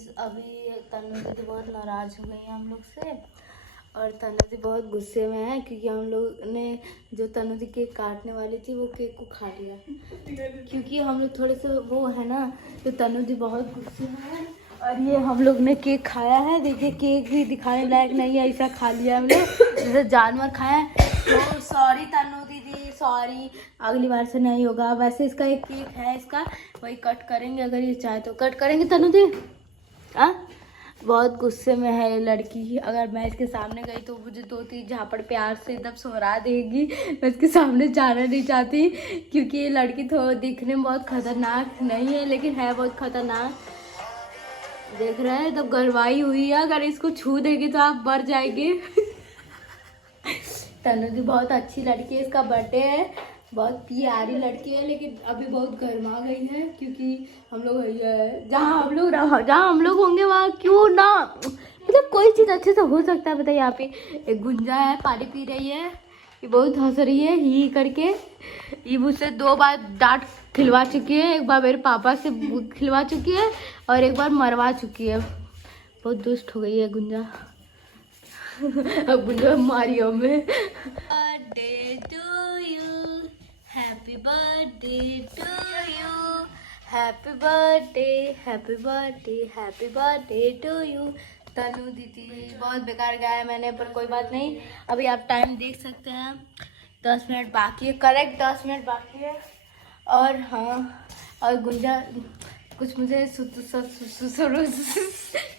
Guys अभी तन्नू दीदी बहुत नाराज हो गई हैं हम लोग से और तन्नू दी बहुत गुस्से में है क्योंकि हम लोग ने जो तन्नू दी केक काटने वाली थी वो केक को खा लिया क्योंकि हम लोग थोड़े से वो है ना, तो तन्नू दी बहुत गुस्से में है। और ये हम लोग ने केक खाया है, देखिए केक भी दिखाने लायक नहीं है, ऐसा खा लिया हमने जैसे जानवर खाया। तो सॉरी तन्नू दीदी, सॉरी, अगली बार से नहीं होगा। वैसे इसका एक केक है, इसका वही कट करेंगे, अगर ये चाहे तो कट करेंगे तन्नू दी। हाँ, बहुत गुस्से में है ये लड़की। अगर मैं इसके सामने गई तो मुझे 2-3 झापड़ प्यार से एकदम सोहरा देगी। मैं इसके सामने जाना नहीं चाहती क्योंकि ये लड़की तो दिखने में बहुत खतरनाक नहीं है, लेकिन है बहुत खतरनाक। देख रहे हैं, तो गरवाई हुई है, अगर इसको छू देगी तो आप मर जाएंगे। तन्नू दी बहुत अच्छी लड़की है, इसका बर्थडे है, बहुत प्यारी लड़की है, लेकिन अभी बहुत गर्मा गई है क्योंकि हम लोग जहाँ हम लोग होंगे वहाँ क्यों ना, मतलब कोई चीज़ अच्छे से हो सकता है। बताइए, यहाँ पे एक गुंजा है, पानी पी रही है, ये बहुत हंस रही है ही करके। ये मुझसे 2 बार डांट खिलवा चुकी है, एक बार मेरे पापा से खिलवा चुकी है और एक बार मरवा चुकी है। बहुत दुष्ट हो गई है गुंजा। अब गुंजा मारी हमें। Birthday to you, happy birthday to you, happy birthday, happy birthday, happy birthday to you. Tannu दीदी बहुत बेकार गाया मैंने, पर कोई बात नहीं। अभी आप टाइम देख सकते हैं, 10 मिनट बाकी है, करेक्ट 10 मिनट बाकी है। और हाँ, और गुंजा कुछ मुझे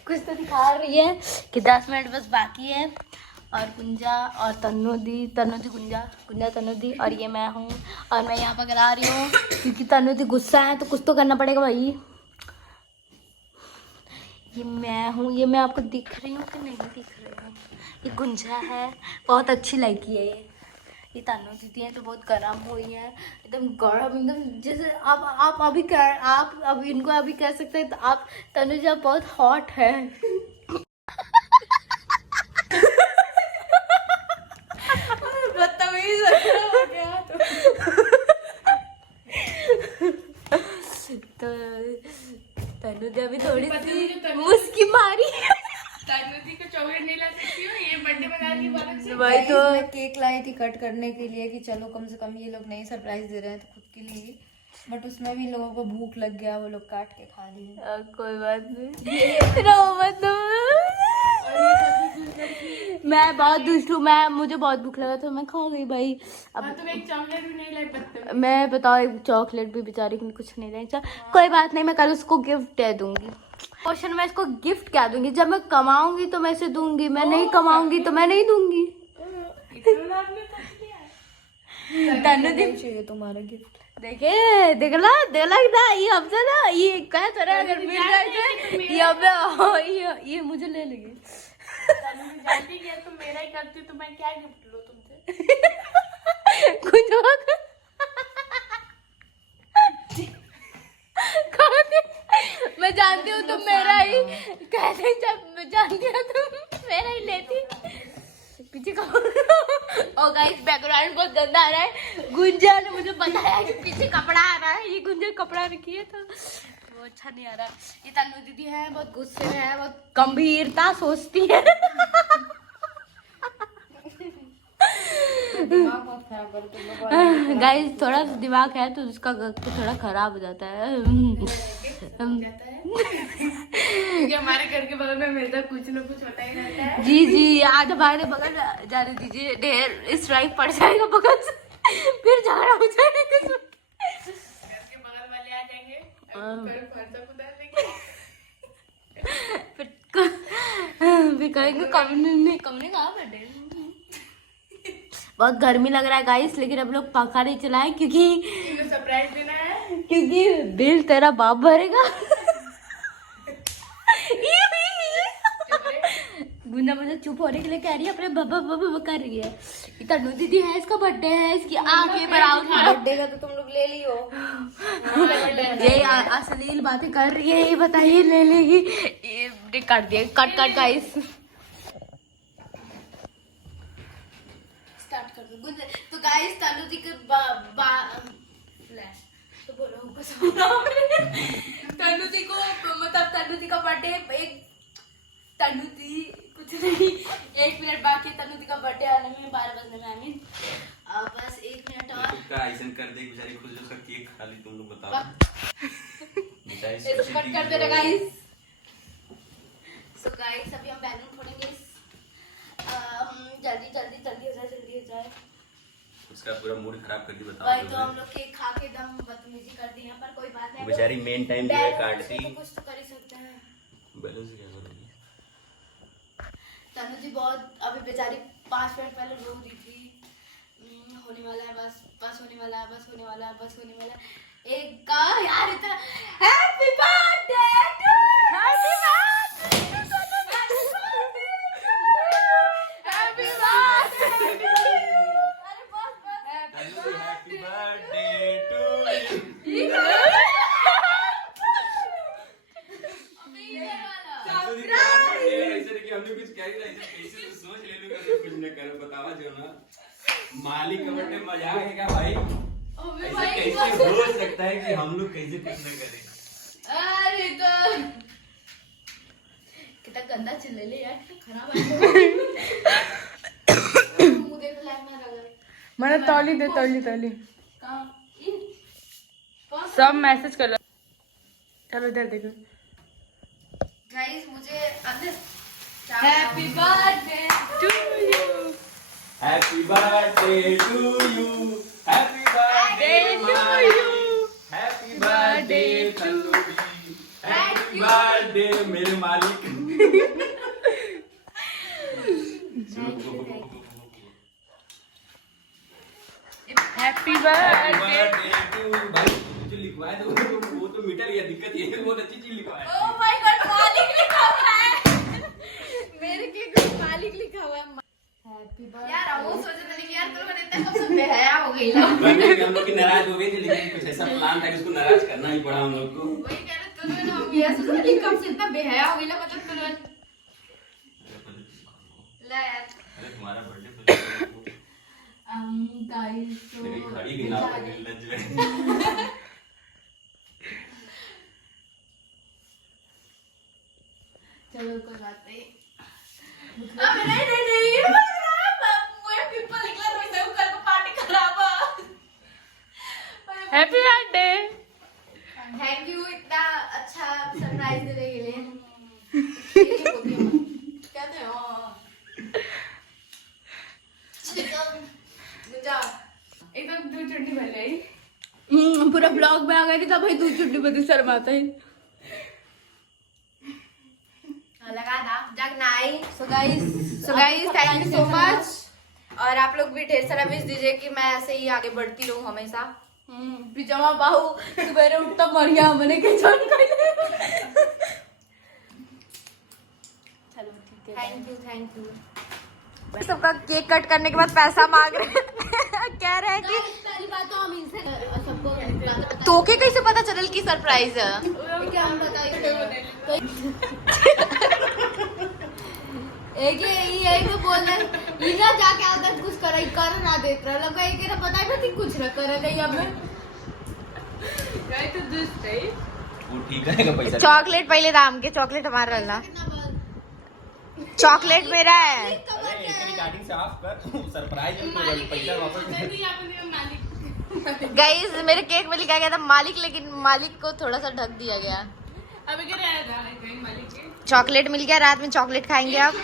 कुछ तो दिखा रही है कि 10 मिनट बस बाकी है। और गुंजा और तन्नू दी गुंजा तन्नू दी और ये मैं हूँ। और मैं यहाँ पर करा रही हूँ क्योंकि तन्नू दी गुस्सा है तो कुछ तो करना पड़ेगा भाई। ये मैं हूँ, ये मैं आपको दिख रही हूँ कि नहीं दिख रही हूँ? ये गुंजा है, बहुत अच्छी लड़की है ये तन्नू दीदी है तो बहुत गर्म हुई है, एकदम गर्म, एकदम जैसे आप अभी आप अभी इनको अभी कह सकते हैं तो आप तन्नू जी आप बहुत हॉट है। तो तन्नू जी अभी थोड़ी सी मुस्की मारी। तन्नू जी को चॉकलेट नहीं ला सकती हो, ये बर्थडे मना रही है। वही तो मैं केक लाई थी कट करने के लिए कि चलो कम से कम ये लोग नई सरप्राइज दे रहे हैं तो खुद के लिए, बट उसमें भी लोगों को भूख लग गया, वो लोग काट के खा लिए। कोई बात नहीं, रो मत। मैं बहुत दुष्ट हूँ, मुझे बहुत भूख लगा था, मैं खा गई भाई। अब तुम एक चॉकलेट भी नहीं लाई पत्ते। मैं बताओ, एक चॉकलेट भी बेचारी को कुछ नहीं देना। कोई बात नहीं, मैं कल उसको गिफ्ट दे दूंगी। क्वेश्चन, मैं इसको गिफ्ट क्या दूंगी? जब मैं कमाऊंगी तो मैं इसे दूंगी, मैं नहीं कमाऊंगी तो मैं नहीं दूंगी। तन्नू दी चाहिए तुम्हारा गिफ्ट? देखे देखला ना, ये हमसे ना ये कह तरह अगर मिल जाए ये मुझे ले लेगी। जानती है तुम मेरा ही करती तो मैं क्या गिफ्ट लूं तुमसे? मैं जानती हूँ तुम मेरा ही कहते, जब मैं जानती हूँ तुम मेरा ही लेती। पीछे का ओ गाइस, बैकग्राउंड बहुत गंदा आ रहा है। गुंजा ने मुझे बताया कि पीछे कपड़ा आ रहा है, ये गुंजा कपड़ा रखी है तो वो अच्छा नहीं आ रहा। ये तन्नू दीदी है, बहुत गुस्से में है, बहुत गंभीरता सोचती है। गाइस थोड़ा सा दिमाग है तो उसका थोड़ा खराब हो जाता है। क्योंकि हमारे घर के बगल में हमेशा कुछ न कुछ होता ही रहता है। जी आज हमारे बगल जाने दीजिए, ढेर स्ट्राइक पड़ जाएगा बगल से, फिर झगड़ा हो जाएगा। घर के बगल वाले आ जाएंगे, फर्जा कुदार देंगे। फिर कहेंगे कमने कहाँ बैठे। बहुत गर्मी लग रहा है गाइस, लेकिन अब लोग पंखा नहीं चलाए क्योंकि सरप्राइज देना है, क्योंकि बिल तेरा बाप भरेगा। गुंजा मुझे चुप होने के लिए कह रही है, अपने बब्बा कर रही है। तन्नू दीदी है, इसका बर्थडे है, इसकी आंखें बढ़ाओ। बर्थडे का तो तुम लोग ले लियो। ये अश्लील बातें कर रही है, ये बताइए ले लेगी। ये कर दिए, कट गाइस, स्टार्ट कर दो। तो गाइस तन्नू दी के तो बोला हूँ कसम तनुजी को मतलब तनुजी का बर्थडे एक तनुजी कुछ नहीं 1 मिनट बाकी तनुजी का बर्थडे आने में 12 बजने में आई मीन बस 1 मिनट और ऐसा कर दे बेचारी खुश हो सकती है खाली तुम लोग बताओ इसको कट कर देना गाइस। सो गाइस अभी हम बैलून फोड़ेंगे जल्दी जल्दी जल्दी हो जाए उसका पूरा मूड खराब कर दी बताओ भाई तो हम लोग केक खा के दम बदतमीजी कर दी है पर कोई बात नहीं बेचारी मेन टाइम जो है काटती तो कुछ तो कर ही सकते हैं। बैलेंस क्या करोगी तनु जी बहुत अभी बेचारी 5 मिनट पहले रो रही थी होने वाला है बस होने वाला है बस होने वाला है बस होने वाला है एक का यार इतना happy birthday to happy happy birthday to you ऐसे कि हमने कुछ कह ही नहीं ऐसे तो सोच ले लो कि कुछ न करो बतावा जो ना मालिक का बर्थडे मजाक है क्या भाई ऐसे कैसे हो सकता है कि हम लोग कैसे कुछ न करें अरे तो कितना गंदा चिल्ले ले यार खराब है मुंह देख लाइक ना रगड़ मैंने तौली दे तौली कहां सब मैसेज कर लो चलो इधर देखो गाइस मुझे अंदर happy birthday to you happy birthday to you happy birthday to you happy birthday to happy birthday मेरे मालिक हैप्पी बर्थडे टू भाई जो लिखवाया तो वो तो मिट गया दिक्कत ये है बहुत अच्छी चीज लिखवाया ओ माय गॉड मालिक लिखा हुआ है मेरे केक में मालिक लिखा हुआ है हैप्पी बर्थडे यार वो सोचे थे कि यार तुम इतना कब से बेहया हो गई ना बर्थडे में हम लोग की नाराज हो गए थे लेकिन कुछ ऐसा प्लान था कि उसको नाराज करना ही पड़ा हम लोग को वही कह रहे तुमने ना ये सोचा कि कब से इतना बेहया हो गई ना मतलब तुरंत ले यार अरे तुम्हारा बर्थडे गाइस तो लेकिन खड़ी की ना लज रही चलो कोई बात नहीं अब नहीं मुझे पिंपल निकला तो इसे कल को पार्टी खराब हैप्पी बर्थडे थैंक यू इतना अच्छा सरप्राइज देने के लिए कहते हो एकदम दूध चुटनी बन गई पूरा ब्लॉग में आ गया कि तब भाई दूध चुटनी बदी शर्माता है लगा था जग नाई so guys thank you so much और आप लोग भी ढेर सारा विश दीजिए कि मैं ऐसे ही आगे बढ़ती रहूं हमेशा पिजामा बाहू सवेरे उठता मरिया हमने के छोड़ कर चलो ठीक है थैंक यू सबका केक कट करने के बाद पैसा मांग रहे हैं कह रहे हैं कि पहली बात तो हम इनसे सबको तो के कैसे पता चलल कि सरप्राइज है क्या हम बताइए एक ये तो बोल रहे इना जाके आदत कुछ कर ना देख रहा लगा एक ना पता ही कुछ ना कर रही अब गाइस तो दिस राइट वो ठीक रहेगा पैसा चॉकलेट पहले दाम के चॉकलेट हमारा रहना चॉकलेट मेरा है अरे एक रिकॉर्डिंग से ऑफ कर सरप्राइज है तो पैसा वापस गाइस मेरे केक में लिखा गया था मालिक लेकिन मालिक को थोड़ा सा ढक दिया गया अभी क्या रहा था मालिक के चॉकलेट मिल गया रात में चॉकलेट खाएंगे आप